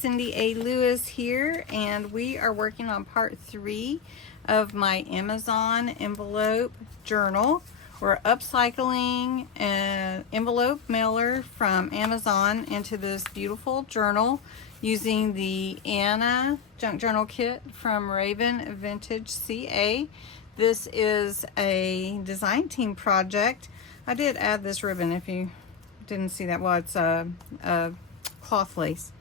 Cindy A. Lewis here, and we are working on part 3 of my Amazon envelope journal. We're upcycling an envelope mailer from Amazon into this beautiful journal using the Anna Junk Journal Kit from Raven Vintage CA. This is a design team project. I did add this ribbon if you didn't see that. Well, it's a cloth lace.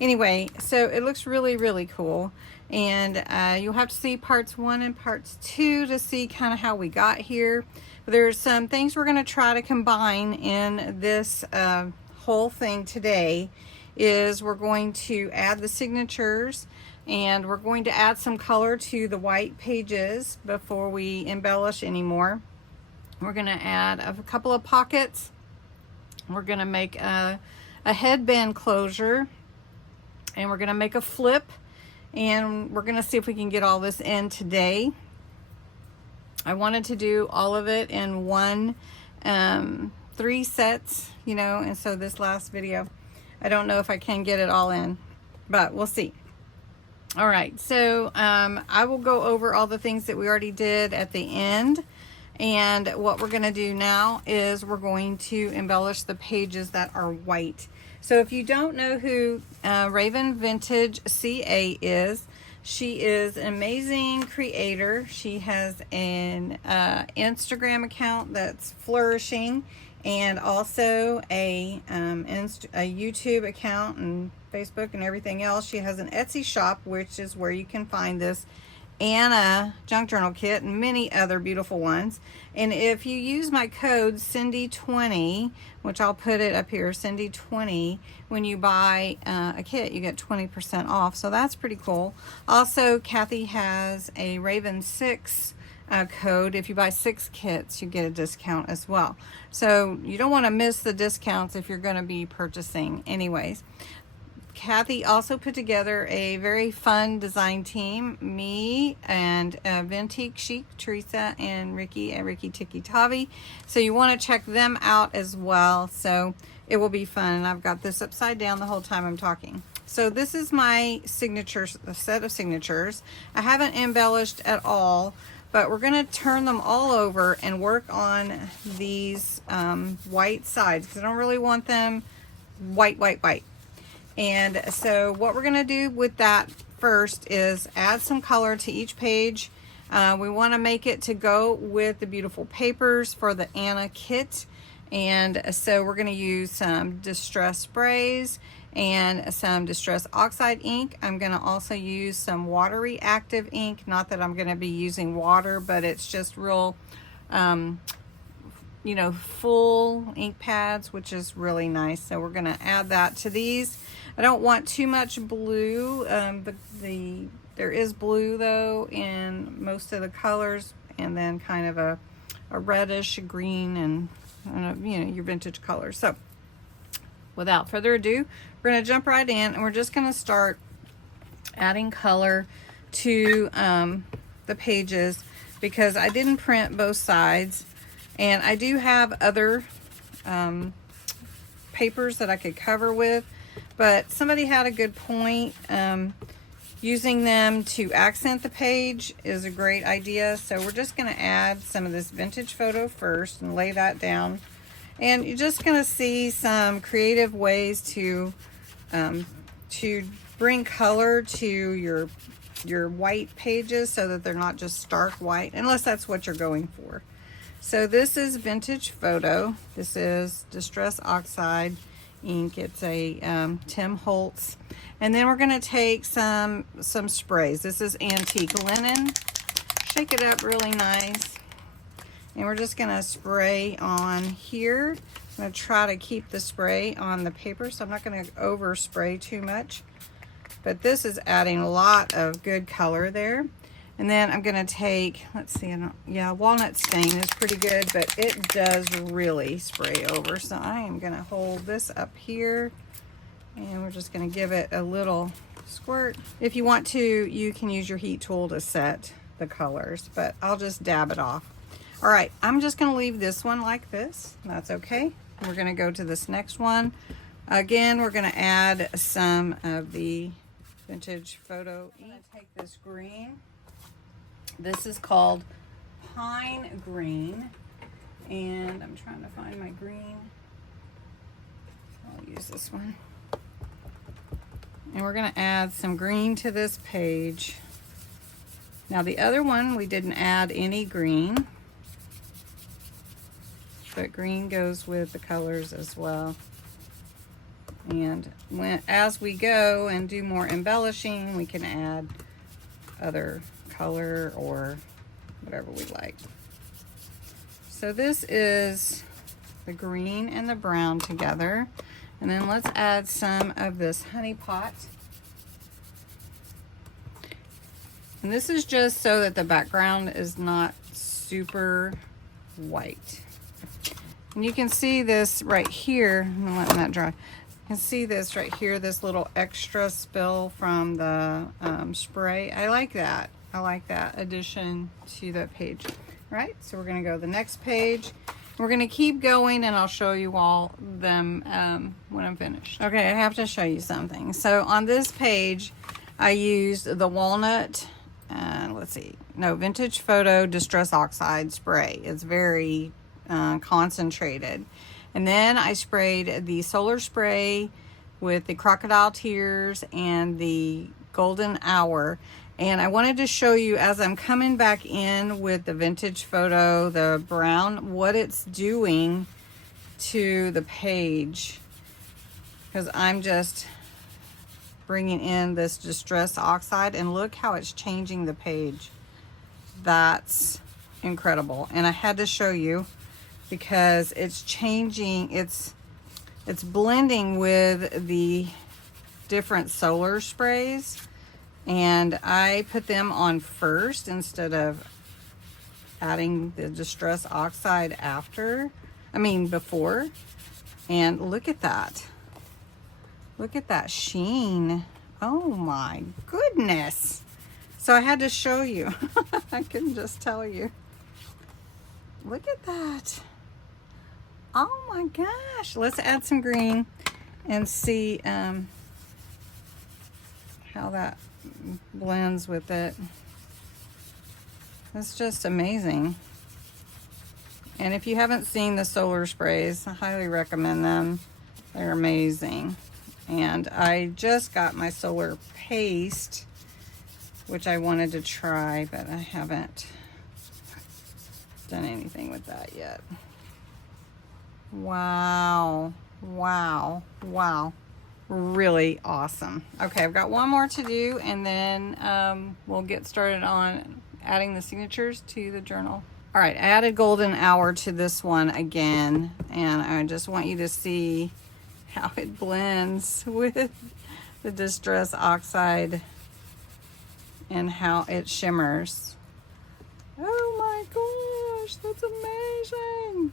Anyway, so it looks really cool, and you'll have to see parts 1 and parts 2 to see kind of how we got here. There's some things we're going to try to combine in this whole thing today. Is we're going to add the signatures, and we're going to add some color to the white pages before we embellish anymore. We're going to add a couple of pockets. We're going to make a headband closure, and we're going to make a flip, and we're going to see if we can get all this in today. I wanted to do all of it in one 3 sets, you know, and so this last video, I don't know if I can get it all in, but we'll see. All right, so I will go over all the things that we already did at the end. And what we're going to do now is we're going to embellish the pages that are white. So if you don't know who Raven Vintage CA is, she is an amazing creator. She has an Instagram account that's flourishing, and also a YouTube account and Facebook and everything else. She has an Etsy shop, which is where you can find this Anna Junk Journal Kit and many other beautiful ones. And if you use my code Cindy20, which I'll put it up here, Cindy20, when you buy a kit, you get 20% off. So that's pretty cool. Also, Kathy has a Raven 6 code. If you buy 6 kits, you get a discount as well. So you don't want to miss the discounts if you're going to be purchasing anyways. Kathy also put together a very fun design team. Me and Vintique Chic, Teresa, and Ricki at Ricki Tiki Tavi. So you want to check them out as well. So it will be fun. And I've got this upside down the whole time I'm talking. So this is my signatures, a set of signatures. I haven't embellished at all, but we're going to turn them all over and work on these white sides, because I don't really want them white. And so what we're going to do with that first is add some color to each page. We want to make it to go with the beautiful papers for the Anna kit. And so we're going to use some distress sprays and some distress oxide ink. I'm going to also use some watery active ink. Not that I'm going to be using water, but it's just real, you know, full ink pads, which is really nice. So we're going to add that to these. I don't want too much blue. There is blue though in most of the colors, and then kind of a reddish green and you know, your vintage colors. So without further ado, we're going to jump right in, and we're just going to start adding color to the pages, because I didn't print both sides, and I do have other papers that I could cover with. But somebody had a good point. Using them to accent the page is a great idea. So we're just going to add some of this vintage photo first and lay that down. And you're just going to see some creative ways to bring color to your white pages, so that they're not just stark white, unless that's what you're going for. So this is vintage photo. This is distress oxide ink. It's a Tim Holtz. And then we're going to take some sprays. This is antique linen. Shake it up really nice, and we're just going to spray on here. I'm going to try to keep the spray on the paper, so I'm not going to overspray too much, but this is adding a lot of good color there. And then I'm going to take, let's see, yeah, walnut stain is pretty good, but it does really spray over. So I am going to hold this up here, and we're just going to give it a little squirt. If you want to, you can use your heat tool to set the colors, but I'll just dab it off. All right, I'm just going to leave this one like this. That's okay. We're going to go to this next one Again, we're going to add some of the vintage photo. I'm going to take this green. This is called Pine Green. And I'm trying to find my green. I'll use this one. And we're going to add some green to this page. Now the other one, we didn't add any green. But green goes with the colors as well. And as we go and do more embellishing, we can add other color or whatever we like. So this is the green and the brown together. And then let's add some of this honey pot. And this is just so that the background is not super white. And you can see this right here. I'm letting that dry. You can see this right here, this little extra spill from the spray. I like that. I like that addition to the page. Right, so we're going to go to the next page. We're going to keep going, and I'll show you all them when I'm finished. Okay, I have to show you something. So on this page, I used the walnut, vintage photo distress oxide spray. It's very concentrated. And then I sprayed the solar spray with the crocodile tears and the golden hour. And I wanted to show you, as I'm coming back in with the vintage photo, the brown, what it's doing to the page. Because I'm just bringing in this distress oxide, and look how it's changing the page. That's incredible. And I had to show you because it's changing, it's blending with the different solar sprays. And I put them on first instead of adding the distress oxide before. And look at that. Look at that sheen. Oh my goodness. So I had to show you. I couldn't just tell you. Look at that. Oh my gosh. Let's add some green and see how that blends with it. It's just amazing. And if you haven't seen the solar sprays, I highly recommend them. They're amazing. And I just got my solar paste, which I wanted to try, but I haven't done anything with that yet. Wow, wow, wow. Really awesome. Okay, I've got one more to do, and then we'll get started on adding the signatures to the journal. All right, I added golden hour to this one again, and I just want you to see how it blends with the distress oxide and how it shimmers. Oh my gosh, that's amazing.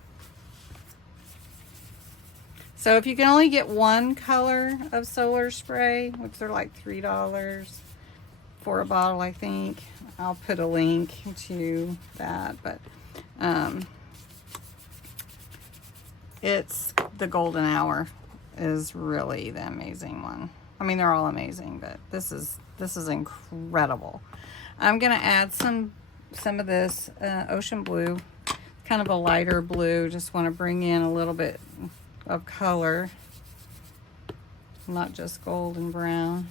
So if you can only get one color of solar spray, which they're like $3 for a bottle, I think. I'll put a link to that, but it's the golden hour is really the amazing one. I mean, they're all amazing, but this is incredible. I'm gonna add some of this ocean blue, kind of a lighter blue. Just want to bring in a little bit of color, not just gold and brown.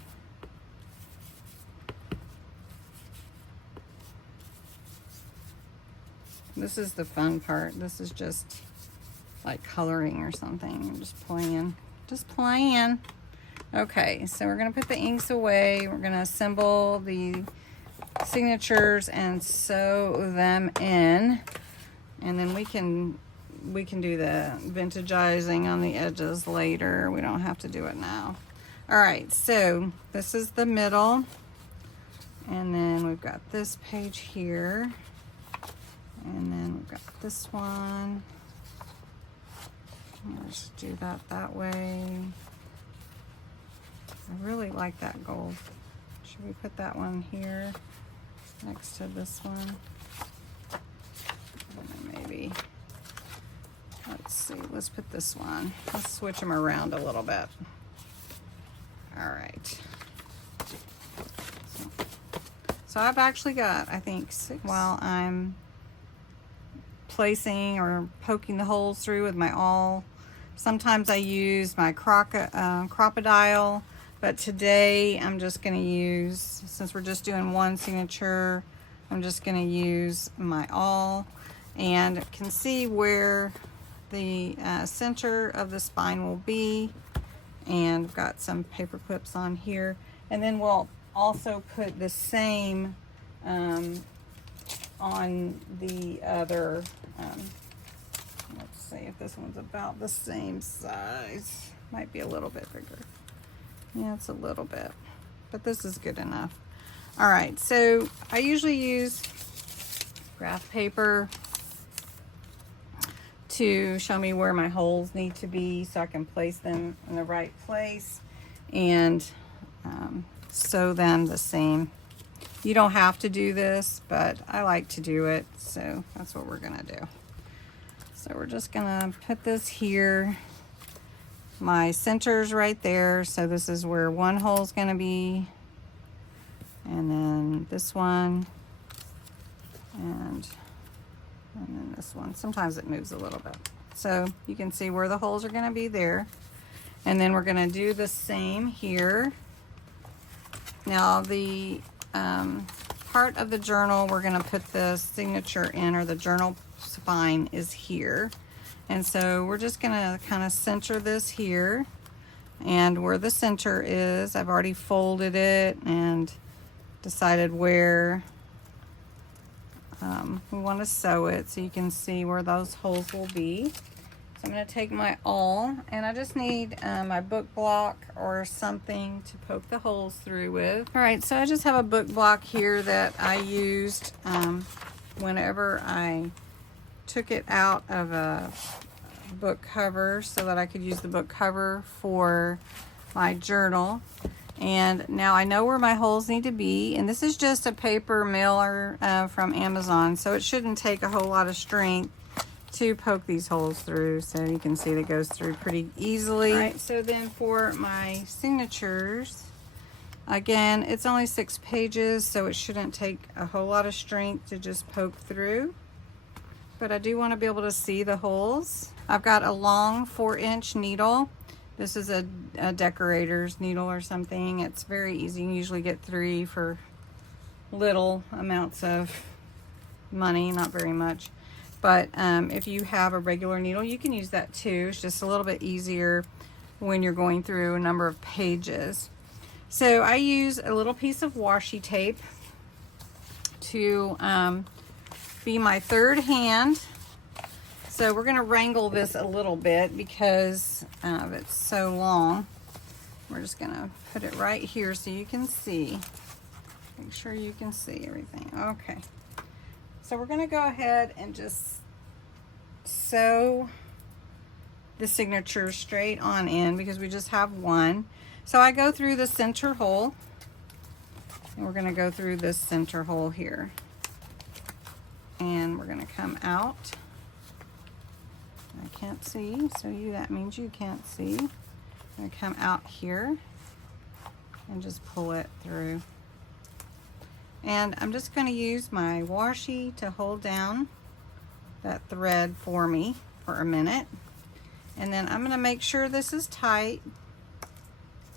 This is the fun part. This is just like coloring or something. I'm just playing. Okay, so we're gonna put the inks away. We're gonna assemble the signatures and sew them in, and then we can do the vintagizing on the edges later. We don't have to do it now. All right, so this is the middle, and then we've got this page here, and then we've got this one. Let's do that way. I really like that gold. Should we put that one here next to this one? And then maybe, let's see, let's put this one. Let's switch them around a little bit. All right. So I've actually got, I think, 6 while I'm placing or poking the holes through with my awl. Sometimes I use my crocodile, but today I'm just going to use, since we're just doing one signature, I'm just going to use my awl, and can see where the center of the spine will be. And I've got some paper clips on here, and then we'll also put the same on the other. Let's see if this one's about the same size. Might be a little bit bigger. Yeah, it's a little bit, but this is good enough. All right, so I usually use graph paper to show me where my holes need to be so I can place them in the right place and sew them the same. You don't have to do this, but I like to do it, so that's what we're gonna do. So we're just gonna put this here. My center's right there, so this is where one hole's gonna be, and then this one, and then this one. Sometimes it moves a little bit. So you can see where the holes are gonna be there. And then we're gonna do the same here. Now the part of the journal we're gonna put the signature in, or the journal spine is here. And so we're just gonna kind of center this here. And where the center is, I've already folded it and decided where we want to sew it, so you can see where those holes will be. So I'm going to take my awl, and I just need my book block or something to poke the holes through with. All right, so I just have a book block here that I used whenever I took it out of a book cover so that I could use the book cover for my journal. And now I know where my holes need to be, and this is just a paper mailer from Amazon, so it shouldn't take a whole lot of strength to poke these holes through. So you can see that goes through pretty easily. All right, so then for my signatures, again, it's only 6 pages, so it shouldn't take a whole lot of strength to just poke through. But I do want to be able to see the holes. I've got a long 4-inch needle. This is a decorator's needle or something. It's very easy. You can usually get 3 for little amounts of money, not very much. But if you have a regular needle, you can use that too. It's just a little bit easier when you're going through a number of pages. So I use a little piece of washi tape to be my third hand. So we're going to wrangle this a little bit because it's so long. We're just going to put it right here so you can see. Make sure you can see everything. Okay. So we're going to go ahead and just sew the signature straight on in because we just have one. So I go through the center hole, and we're going to go through this center hole here. And we're going to come out. I can't see, so that means you can't see. I'm going to come out here and just pull it through. And I'm just going to use my washi to hold down that thread for me for a minute. And then I'm going to make sure this is tight.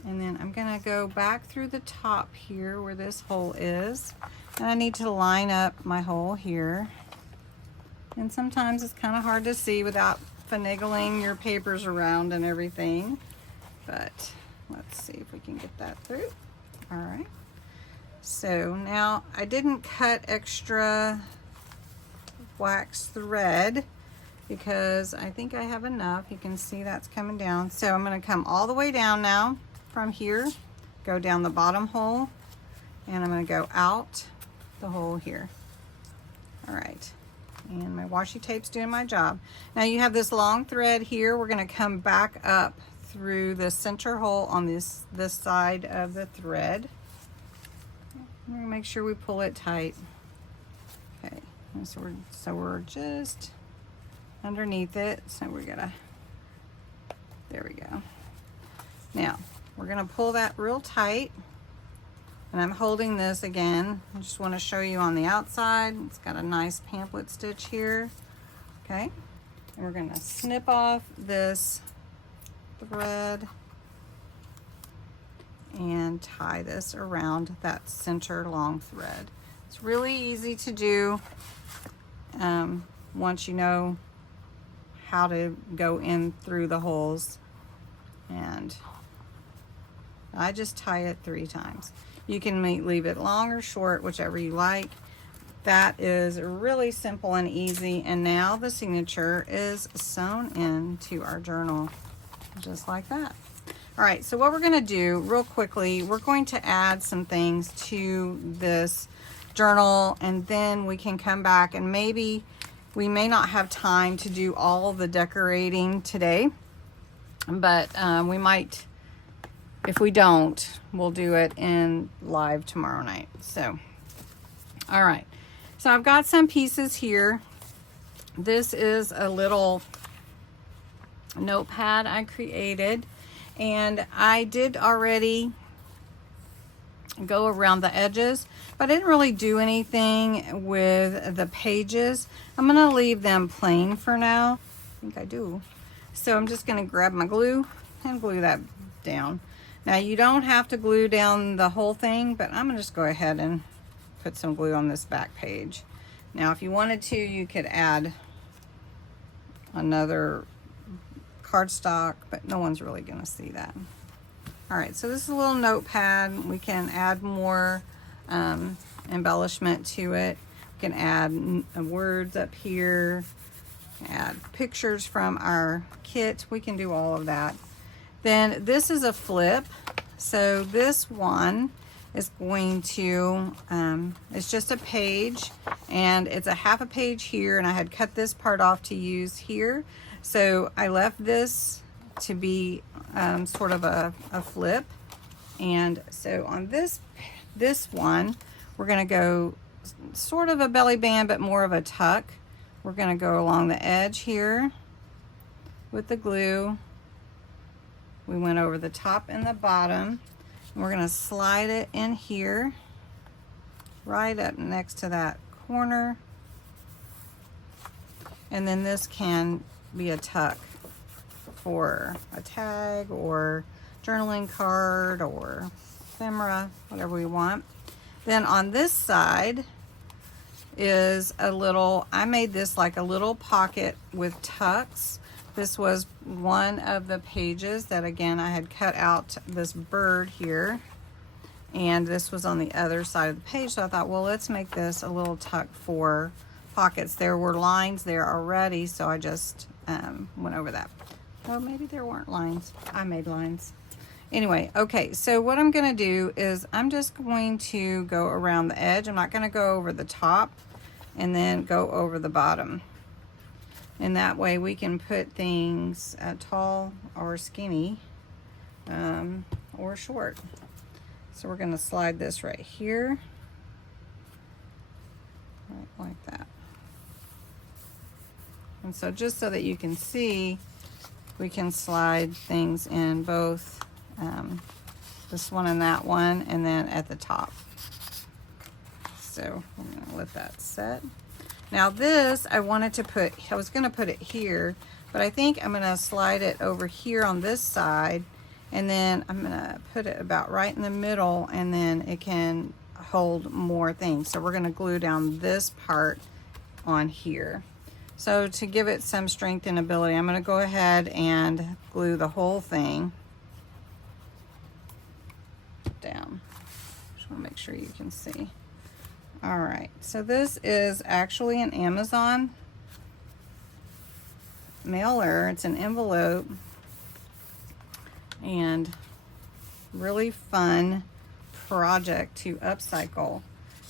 And then I'm going to go back through the top here where this hole is. And I need to line up my hole here. And sometimes it's kind of hard to see without finagling your papers around and everything. But let's see if we can get that through. All right. So now I didn't cut extra wax thread because I think I have enough. You can see that's coming down. So I'm going to come all the way down now from here, go down the bottom hole, and I'm going to go out the hole here. All right. And my washi tape's doing my job. Now you have this long thread here. We're going to come back up through the center hole on this side of the thread. We're going to make sure we pull it tight. Okay, and so we're just underneath it. So we're going to There we go. Now, we're gonna pull that real tight. And I'm holding this again. I just want to show you on the outside. It's got a nice pamphlet stitch here. Okay. And we're going to snip off this thread and tie this around that center long thread. It's really easy to do once you know how to go in through the holes. And I just tie it 3 times. You can leave it long or short, whichever you like. That is really simple and easy. And now the signature is sewn into our journal, just like that. All right, so what we're gonna do real quickly, we're going to add some things to this journal, and then we can come back and maybe we may not have time to do all the decorating today, but we might. If we don't, we'll do it in live tomorrow night. So, all right. So I've got some pieces here. This is a little notepad I created, and I did already go around the edges, but I didn't really do anything with the pages. I'm gonna leave them plain for now. I think I do. So I'm just gonna grab my glue and glue that down. Now you don't have to glue down the whole thing, but I'm gonna just go ahead and put some glue on this back page. Now if you wanted to, you could add another cardstock, but no one's really gonna see that. All right, so this is a little notepad. We can add more embellishment to it. We can add words up here, add pictures from our kit. We can do all of that. Then this is a flip. So this one is going to, it's just a page, and it's a half a page here, and I had cut this part off to use here. So I left this to be sort of a flip. And so on this one, we're gonna go sort of a belly band, but more of a tuck. We're gonna go along the edge here with the glue. We went over the top and the bottom. And we're gonna slide it in here, right up next to that corner. And then this can be a tuck for a tag or journaling card or ephemera, whatever we want. Then on this side is a little, I made this like a little pocket with tucks. This was one of the pages that, again, I had cut out this bird here, and this was on the other side of the page. So I thought, well, let's make this a little tuck for pockets. There were lines there already, so I just went over that. Well, maybe there weren't lines. I made lines. Anyway, okay, so what I'm gonna do is I'm just going to go around the edge. I'm not gonna go over the top and then go over the bottom. And that way we can put things tall or skinny or short. So we're going to slide this right here, right like that. And so just so that you can see, we can slide things in both this one and that one, and then at the top. So we're going to let that set. Now this, I wanted to put, I was gonna put it here, but I think I'm gonna slide it over here on this side, and then I'm gonna put it about right in the middle, and then it can hold more things. So we're gonna glue down this part on here. So to give it some strength and ability, I'm gonna go ahead and glue the whole thing down. Just wanna make sure you can see. All right, so this is actually an Amazon mailer. It's an envelope, and really fun project to upcycle.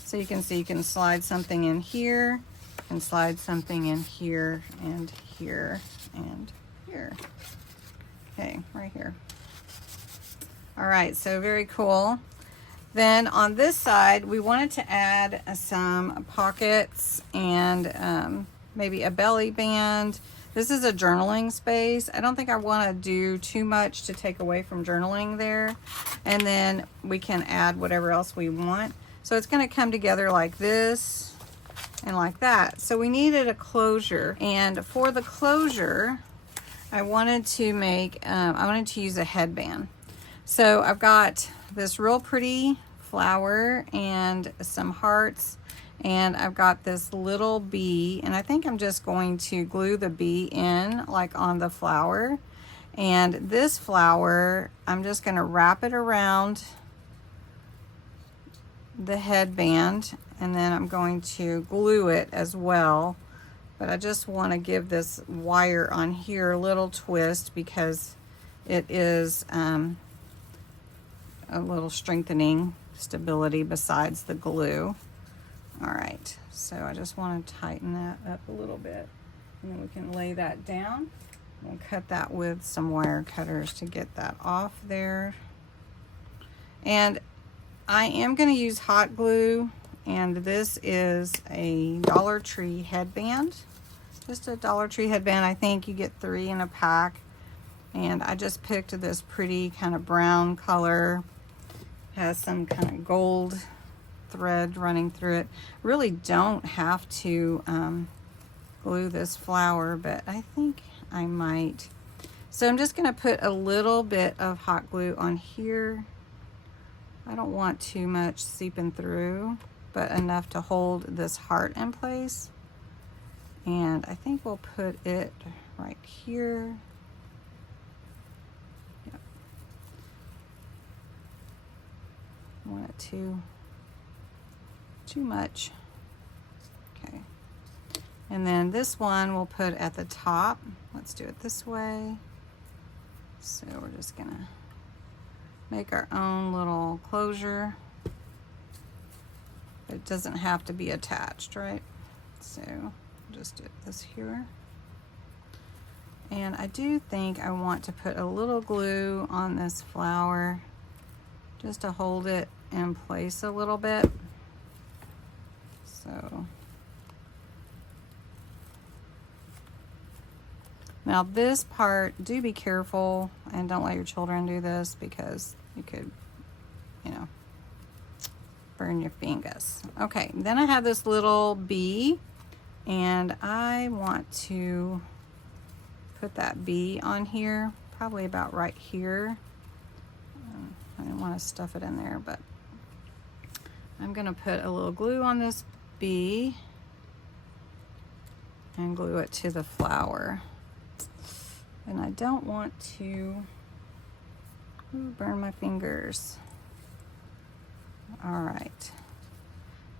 So you can see you can slide something in here, and slide something in here and here and here. Okay, right here. All right, so very cool. Then on this side, we wanted to add some pockets and maybe a belly band. This is a journaling space. I don't think I want to do too much to take away from journaling there. And then we can add whatever else we want. So it's going to come together like this and like that. So we needed a closure. And for the closure, I wanted to use a headband. So I've got this real pretty flower and some hearts, and I've got this little bee, and I think I'm just going to glue the bee in like on the flower. And this flower, I'm just going to wrap it around the headband, and then I'm going to glue it as well. But I just want to give this wire on here a little twist because it is a little strengthening stability besides the glue. All right, so I just want to tighten that up a little bit, and then we can lay that down. We'll cut that with some wire cutters to get that off there. And I am going to use hot glue, and this is a Dollar Tree headband. Just a Dollar Tree headband. I think you get 3 in a pack. And I just picked this pretty kind of brown color. Has some kind of gold thread running through it. Really don't have to glue this flower, but I think I might. So I'm just going to put a little bit of hot glue on here. I don't want too much seeping through, but enough to hold this heart in place. And I think we'll put it right here. Yep. I want it too much. Okay. And then this one we'll put at the top. Let's do it this way. So we're just gonna make our own little closure. It doesn't have to be attached, right? So just do this here. And I do think I want to put a little glue on this flower just to hold it in place a little bit. So now this part, do be careful and don't let your children do this because you could, you know, burn your fingers. Okay, then I have this little bee, and I want to put that bee on here, probably about right here. I didn't want to stuff it in there, but I'm gonna put a little glue on this bee and glue it to the flower. And I don't want to burn my fingers. All right.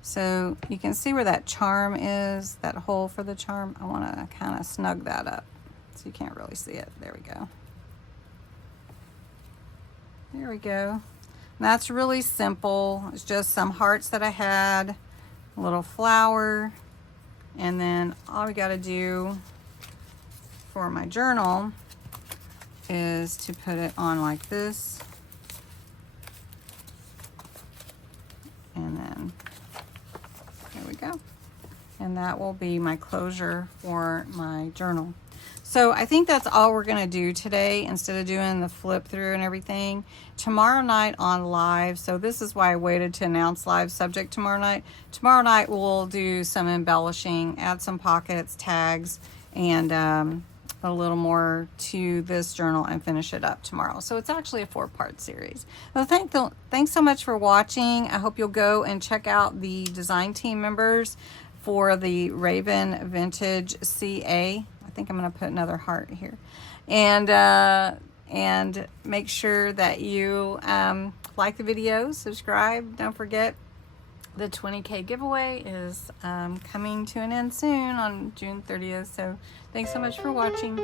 So you can see where that charm is, that hole for the charm. I want to kind of snug that up so you can't really see it. There we go. There we go. And that's really simple. It's just some hearts that I had, a little flower, and then all we got to do for my journal is to put it on like this, and then there we go. And that will be my closure for my journal. So I think that's all we're gonna do today instead of doing the flip through and everything. Tomorrow night on live, so this is why I waited to announce live subject tomorrow night. Tomorrow night we'll do some embellishing, add some pockets, tags, and a little more to this journal and finish it up tomorrow. So it's actually a 4-part series. Well, thanks so much for watching. I hope you'll go and check out the design team members for the Raven Vintage CA. I think I'm going to put another heart here. And make sure that you like the video, subscribe. Don't forget the 20K giveaway is coming to an end soon on June 30th. So thanks so much for watching.